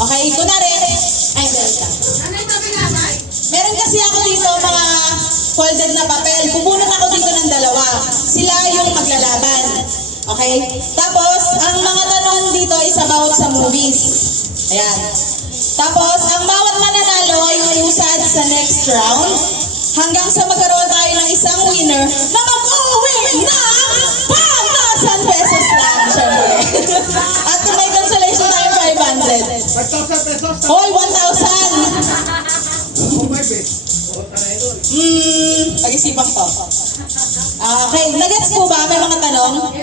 Okay, kunwari, ay, meron ka. Meron kasi ako dito mga folded na papel. Bubunot ako dito ng dalawa. Sila yung maglalaban. Okay? Tapos, ang mga tanong dito is about sa movies. Ayan. Tapos, ang bawat mananalo ay uusad sa next round hanggang sa magkaroon tayo ng isang winner na mag-uwi ng 5,000 pesos lang, syempre. At kung may consolation tayo 500. 5,000 pesos? Hoy, 1,000! Pag-isipan ko. Okay, nagets po ba? May mga tanong?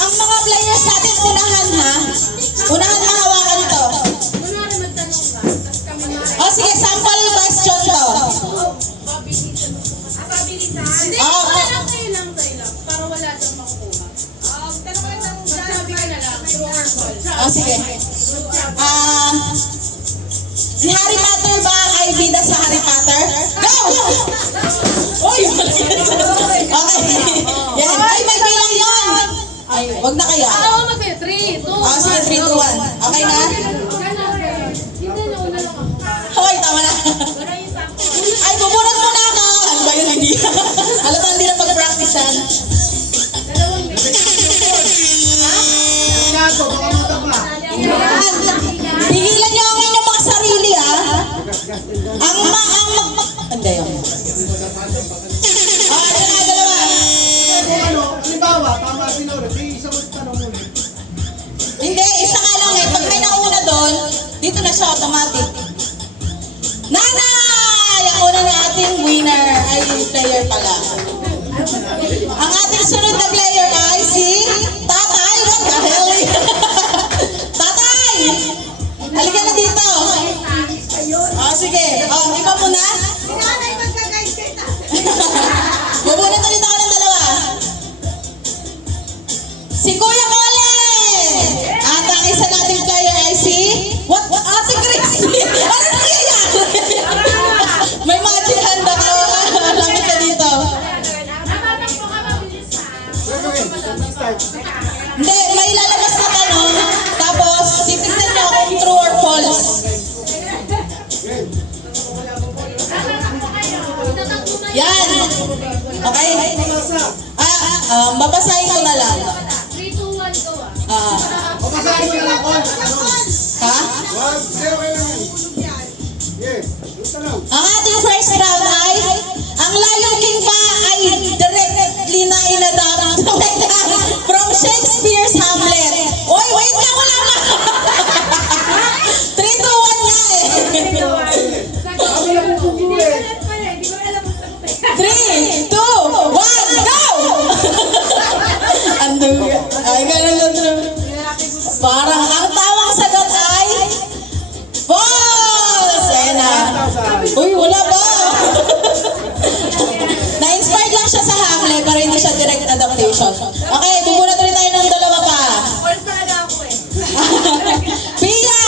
Ang mga players natin, unahan ha? Unahan mahawakan ito. O sige, sample question to. O sige. Si Harry Potter ba ay bida sa Harry Potter? Go! Uy! Okay. Yan. Ay, may bilang yun! Ay, wag na kaya. Sige, 3, 2, 1. Sige, 3, 2, 1. Okay na? Okay, tama na. Ay, bubunot mo na ako! Ano ba yun? Hindi. Alam mo, hindi na pag-practicean. Pigilan niyo ang inyong mga sarili, ha? Hindi yun. Ito na, dalawa. Halimbawa, tama si Laura, di isa mo tanong mo. Hindi, isa nga lang eh. Pag may nauna doon, dito na siya automatic. Nanay! Ang una na ating winner ay player pala. Ang ating sunod na player ay si Tatay. What the hell? Tatay! Halika na dito. Sige. Ikaw muna. Bubunot ulit ako ng dalawa. Si Kuya Colin! At ang isa nating player ay si... What? Ate Christy! Ano nangyayari? May magic hand ako. Lapit ka dito. Hindi, may lalabas na tanong. Tapos, titignan nyo kung true or false. Yan. Okay? Babasahin ko na lang. 3, 2, 1, go Papasahin mo na lang ako. Ha? Ang ating first round ay, ang Lion King ba ay directly na inadapt from Shakespeare's Hamlet? Oy, wait lang, wala na! 3, 2, 1 nga eh! 3, 2, 1, go! Ay, ganun lang true. Parang ang tamang sagot ay false! Ayan na. Uy, wala ba? Na-inspired lang siya sa Hamlet, pero hindi siya direct adaptation. Okay, bubunot ulit tayo ng dalawa pa. Pia!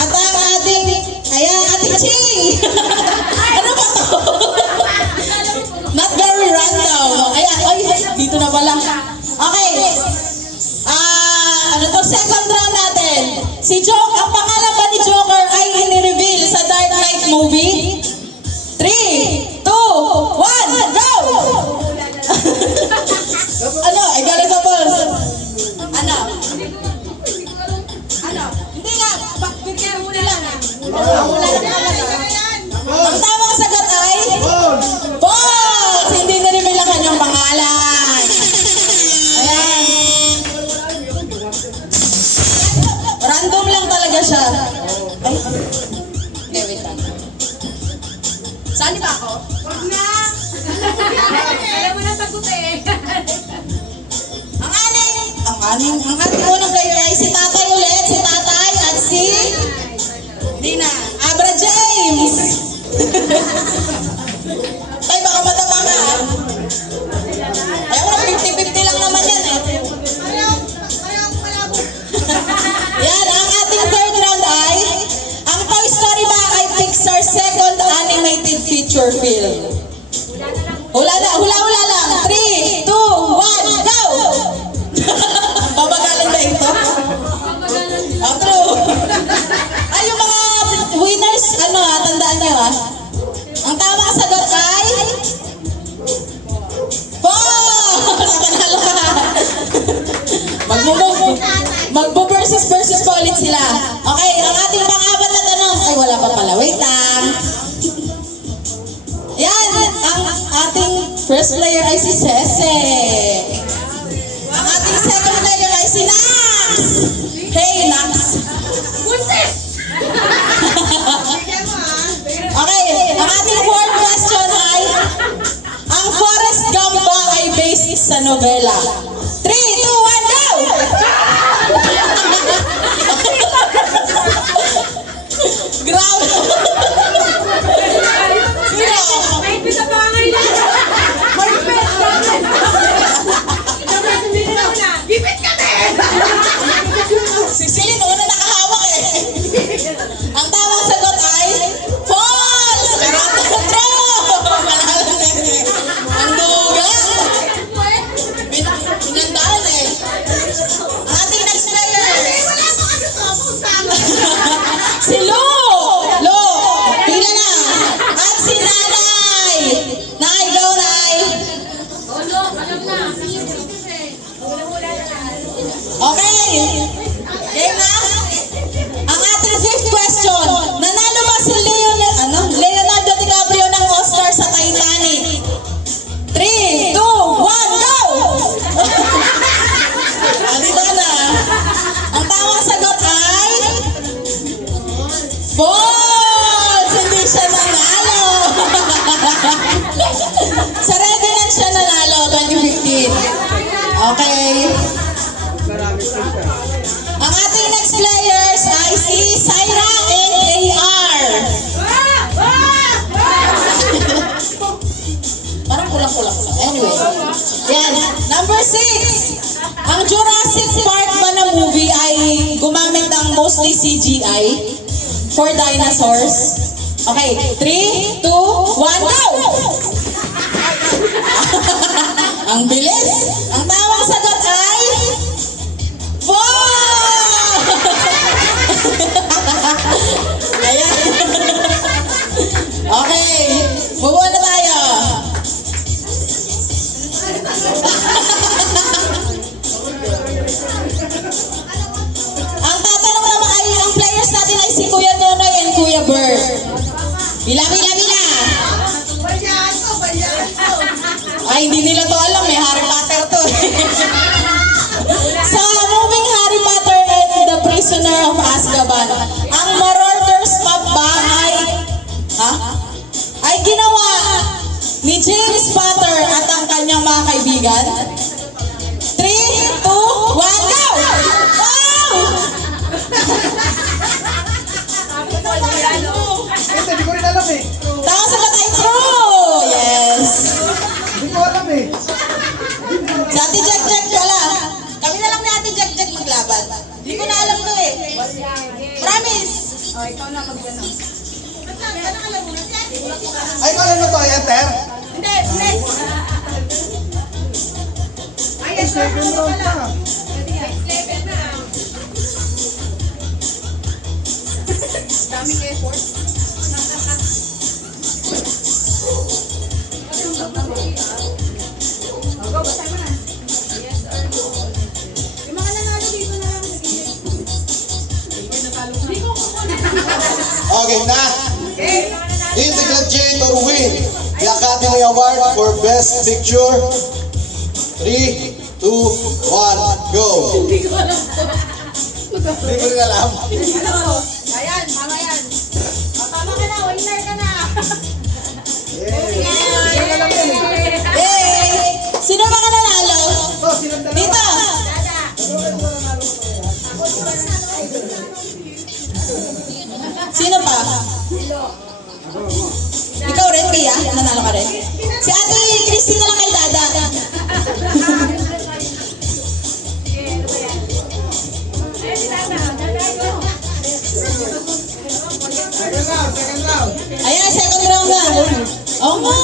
At ang ating, ayan, ating Ching! Ano ba to? Not very random. Ayan, ay, dito na pala. Okay. Ano to? Second round natin. Si Joker, ang pangalan ba ni Joker ay in-reveal sa Dark Knight movie? 3, 2, 1, go! Ano? Ay, galing sa balls. Ano? Hindi nga. Bigyan mo nila na. Wala na. Ang tamang sagot ay false! Hindi na-reveal ang kanyang pangalan. Ayan. Random lang talaga siya. Ay. Hindi, wait lang. Saan ba ako? Wag na! Alam mo na sagot eh. Ang ating unang player ay si Tatay ulit. Si Tatay at si... Dina. Abra James! Tay, baka matama ka. Ayaw na, 50-50 lang naman yan eh. Yan, ang ating third round ay, ang Toy Story ba ay Pixar's second animated feature film? Hula lang. 3, 2, 1, go! Babagalan ba Magbo-versus pa ulit sila. Okay, ang ating pang-apat na tanong. Ay, wala pa pala. Wait lang. Yan, ang ating first player ay si Cece. Ang ating second player ay si Nax. Hey, Nax. Okay, ang ating fourth question ay, ang Forrest Gump ba ay based sa nobela? 3, 2, 1, go! Grabe! Sino? May pita pa nga yun. Maripet! Gipit kami! Si Celine, una nakahawak eh. Ang tamang sagot ay false! Karatotro! Panalo na eh. Ang duga! Pinandaan eh. Ang ating next player. Si Lo! Lo! Pila na! At si Nanay! Nay, go Nay! Okay! Game na? Ang ating fifth question. Nanalo ba si Leonardo DiCaprio ng Oscar sa Titanic? 3, 2, 1, go! Dito na. Ang tamang sagot ay false! Hindi siya nanalo. Sa Revenant siya nanalo, 2015. Okay. Ang ating next players ay si Syra and AR. Parang kulang-kulang sa. Anyway. Yan. Number 6. Ang Jurassic Park ba na movie ay gumamit ng mostly CGI for dinosaurs? Okay. 3, 2, 1, go! Ang bilis. Ang tamang sagot ay false! Ayan. Okay. Bubuo na tayo. Ang tatanong naman ay, ang players natin ay si Kuya Nonoy and Kuya Ber. Bila. Ay, hindi nila to alam eh. Harry Potter to. Sa moving Harry Potter and the Prisoner of Azkaban, ang Marauders Map ba ay ginawa ni James Potter at ang kanyang mga kaibigan? 3, 2, 1, go! Wow! Hindi ko rin alam eh. Tama sagot ay true! Yes! Hindi ko alam eh. Si Ate Jack pala. Kami na lang ni Ate Jack maglaban. Hindi ko na alam to eh. Promise! Oh, ikaw na mag-ano. Ay, ko alam mo to, enter? Hindi, next! Ay, Ay, second round pa. next level na. Daming effort. Go, basahin mo na. Yes or no. Yung mga nanalo dito na lang. Okay na. In the gladiator win the Academy Award for Best Picture. 3, 2, 1, go. Hindi ko rin alam. Ayan, tama yan. O, tama ka na, winner ka na. Hindi ko alam yan eh. Yay! Sino mga nanalo? Oh, silang dalawa. Dito! Sino pa? Ikaw rin, Pia? Nanalo ka rin? Si Ate Christine na lang kay Dada. Second round. Ayan, second round na. Oo nga.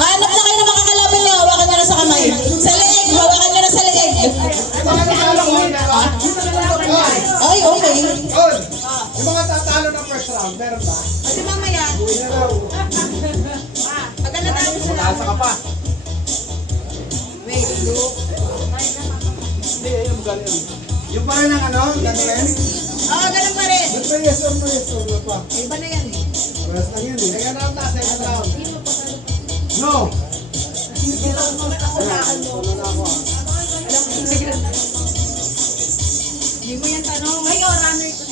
Hanap na kayo ng makakalaban niyo. Hawakan niyo na sa kamay. Sa leeg. Hawakan niyo na sa leeg. Ay, mga tatalo ko. Ay, okay. On. Yung mga tatalo ng first round, meron ba? Kasi mamaya, Uwi na raw. pag natalo sila. Nasa ka pa. Wait, look. Hindi, ayun, magaling. Yung pa rin ang ano? Ganun? Oo, ganun pa rin. Ba't ba yes or no pa? Iba na yan eh. Paras lang yun eh. Second round na, second round. No! Hindi mo yan tanong. Ngayon, runner ko.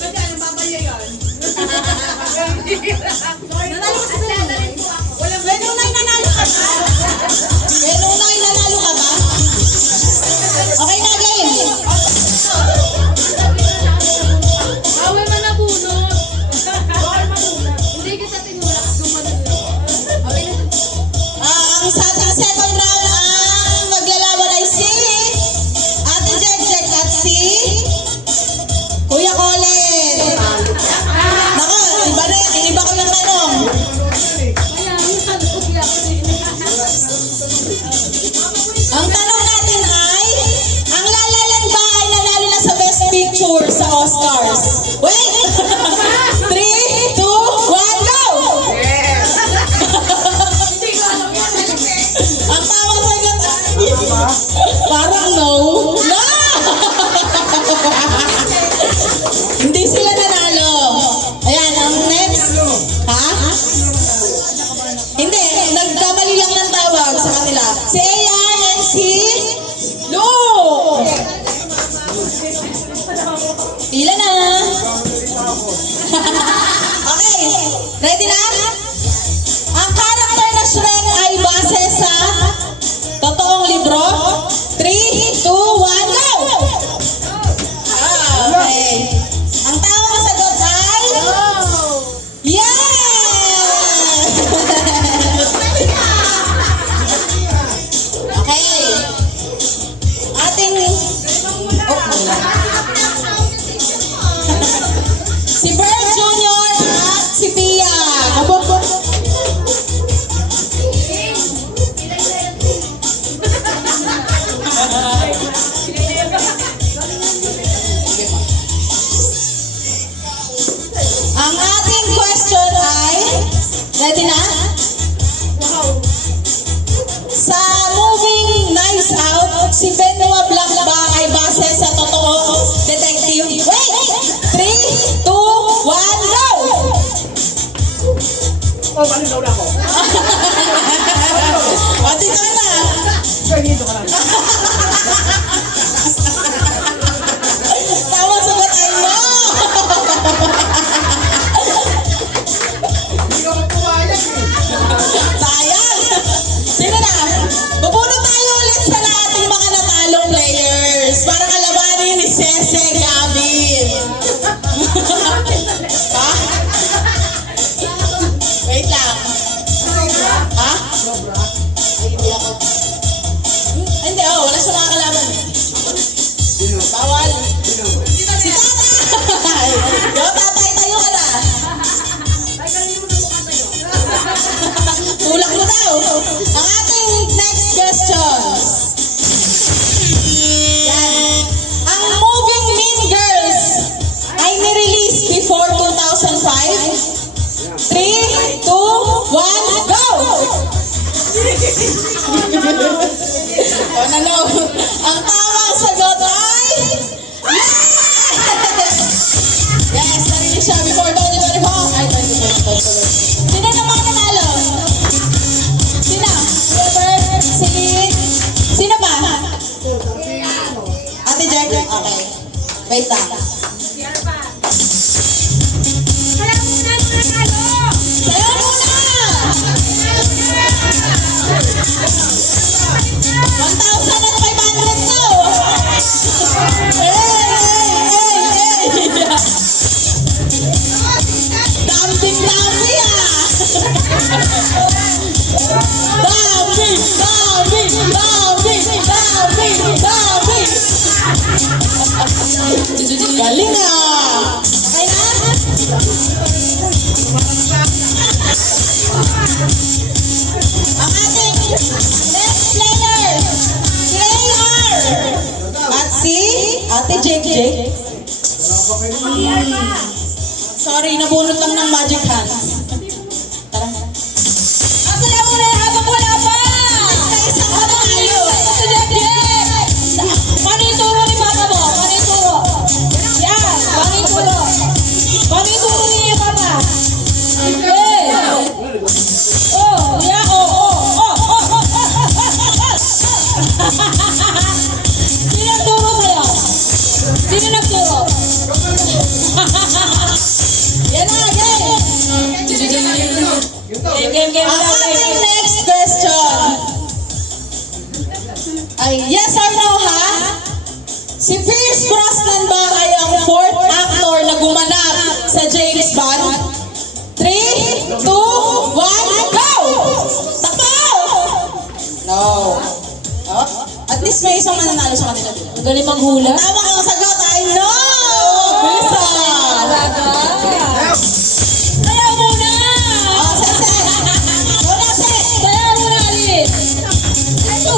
Kasi anong babaya yan? Nanalo ka sa dadalhin ko ako. Pwede unay nanalo ka ba? Pwede unay nanalo ka ba? Okay na, game. Bawal man nabunot. Bawal mabunot. Hindi kita tinulak. Gumanon lang. Okay na. Ang sa ating second round, ang maglalaban ay si Ate Jek at si Kuya Colin. Nako, iba na yan. Iba ko yung tanong. Kaya, ang sagot niya ako rin. Ang tanong natin ay, ang La La Land ba ay nanalo na sa Best Picture sa Oscars? Wait! 3, 2, 1, go! Hindi ko alam yan. Ang tawag sagot ay, parang no. No! Hindi sila nanalo. Ayan, ang next. Ha? Hindi, nagkamali lang ng tawag sa kanila. Si Ayan and si Lu. Pila na. Okay, ready na? Ang character na Shrek ay base sa totoong libro. 3, 2, 1, go! Okay. Ang tamang sagot ay... Yes! Okay. Ating... Oh, si Bert Jr. at si Pia. Ang ating question ay... Ready na? Sa moving Knives Out, si Benoit Blanc ba ay base sa totoong detective? Wait! 3, 2, 1, go! Oh, baliw na ako. O, dito ka na. Ganito ka lang. Tama sagot ay no! Hindi ko pumayag eh. Sayang! Sino na? Bubunot tayo ulit sa ating mga natalong players para kalabanin ni Cece Gavin. Ha? Wait lang. Ha? Ay, hindi ako. Hindi, wala siya mga kalaban. Bawal. Si Tatay! Yo, Tatay, tayo ka na. Ay, galing mo na mukha tayo. Tulak mo daw. Ang ating next questions. Yan. Ang moving Mean Girls ay nirelease before 2005. 3, 2, 1, go! Ano? Ang tamang sagot ay... Yes! Narinig siya before 2024. Ay, 2024. Sino naman nanalo? Sino? Robert? Sino ba? Ate Jack? Okay. Wait lang. CR pa. Kaya muna ang nanalo! Sayo muna! 1,500 to! Hey! Dumping-dumping ah! Dumping! Galing ah! Okay na? Ang ating next player, si AR! At si Ate Jake. Sorry, nabunot lang ng magic hands. Tara. Ako na muna habang wala pa! Sa isang panalo! Ate Jake! Sa game Ang ating next question. Ay, yes or no ha? Si Pierce Brosnan ba ay ang fourth actor na gumanap sa James Bond? 3, 2, 1, go! Takbo! No. Oh, at least may isang mananalo sa kanila dito. Ang galing maghula. Tama ang sagot ay no! Bisa! Kaya muna! Oh, Sese! Wala, Ses! Kaya muna, Alice! Ito!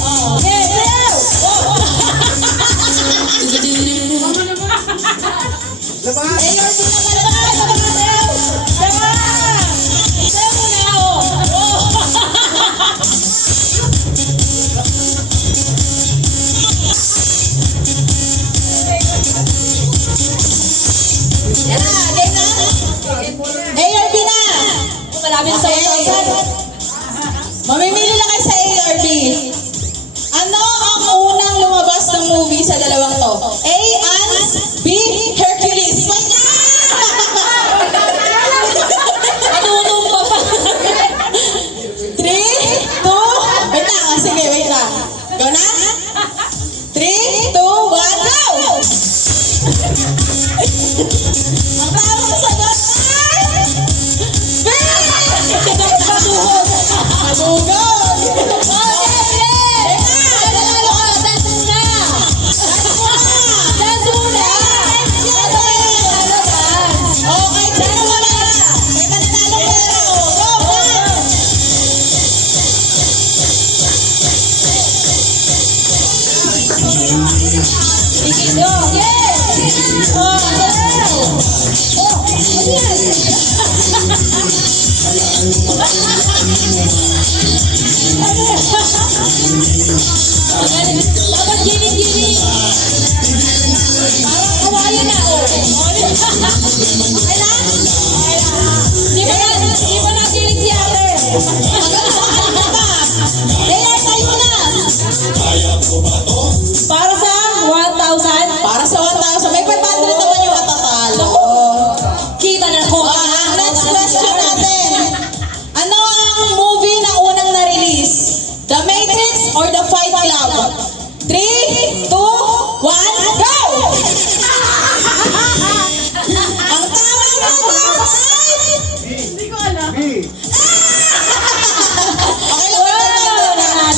Okay, sayaw! Labas! Eh, your team naman naman! Sayaw! Sayaw muna, oh! Yan na, game na! ARB na! Malapit sa Okay. 1,000. Mamimili lang kayo sa ARB. Ano ang unang lumabas ng movie sa dalawang to? A. Ants, B. Hercules. Wait na! Anunong pa pa. 3, 2, wait lang. Ah, sige, wait lang. Go na? 3, 2, 1, go! Ang tamang sagot ay... B! Paduhog. Madugod! Okay, nanalo ka. Dance muna. Dance muna. Okay, sino wala? May mananalo pera. Go, dance! Sige, go. Yes! Oh, dapat giling-giling. Parang kawayan na, oh. Okay lang? Di ba nagiling si ate? Para sa 1,000? Para sa 1,000, may 500 naman yung katatalo. Kita na ko. Ang next question natin. Ano ang movie na unang na-release? The Matrix or The Fight Club? 3, 2, 1, go! Ang tamang sagot ay... Hindi ko alam. B! Okay lang, may 500 na.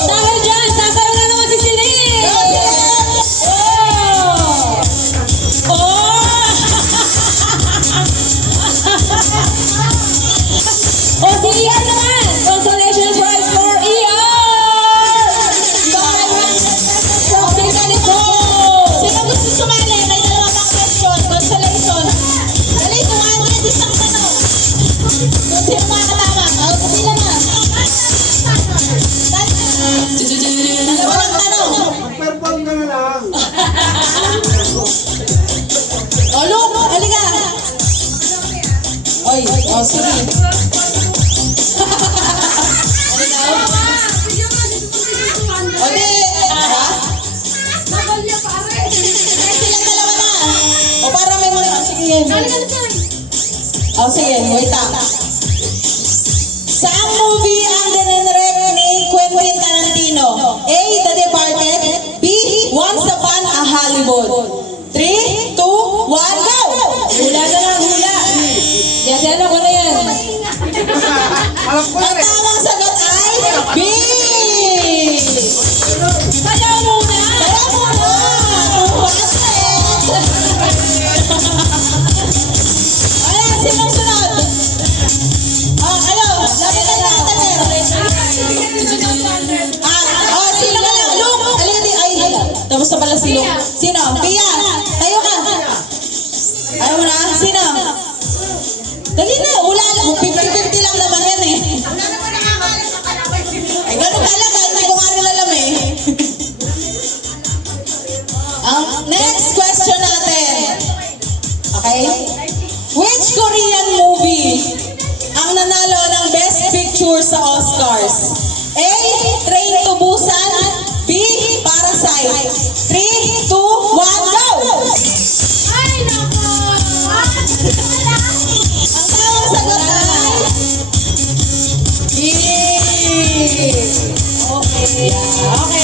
Dahil dyan, sasayaw na naman si Celine! Go, Celine! Oh! Oh, si Ian naman! Consolation prize for Ian! 500 pesos from Ticanito! Sino gusto sumali? May dalawa pang question. Consolation. Dali, 200 isang tanong. Kung sino makakatama. Sila na. Dalawa lang tanong. Mag-perform ka na lang! O, Luke, halika. Oy, o, sige. Ano daw? O, di. Ha? Silang dalawa na. O, para may mga... Sige. O, sige. Wait lang. Saang movie ang dinenrect ni Quentin Tarantino? A. The Departed. B. Once Upon a Hollywood. 3, 2, 1, go! Hula na lang, hula! Yes, alam ko na yan. Alam ko Ang yan eh! tamang sagot ay B! Sayaw muna! Kaya mo na! 200! Ayan, sinong sunod? Ano? Lapitan natin, sino na lang? Luke! Alin di, ay, tapos na pala si Luke. Sino? Pia! Tayo ka! Ayaw mo na? Sino? Dali na, wala lang. 50-50 lang naman yan eh. Ay, ganun talaga. Hindi ko nga rin alam eh. Ang next question natin. Okay? Which Korean movie ang nanalo ng Best Picture sa Oscars? A. Train to Busan. B. Parasite. 3, 2, 1, go! Ay, nako! Okay. Yeah, okay.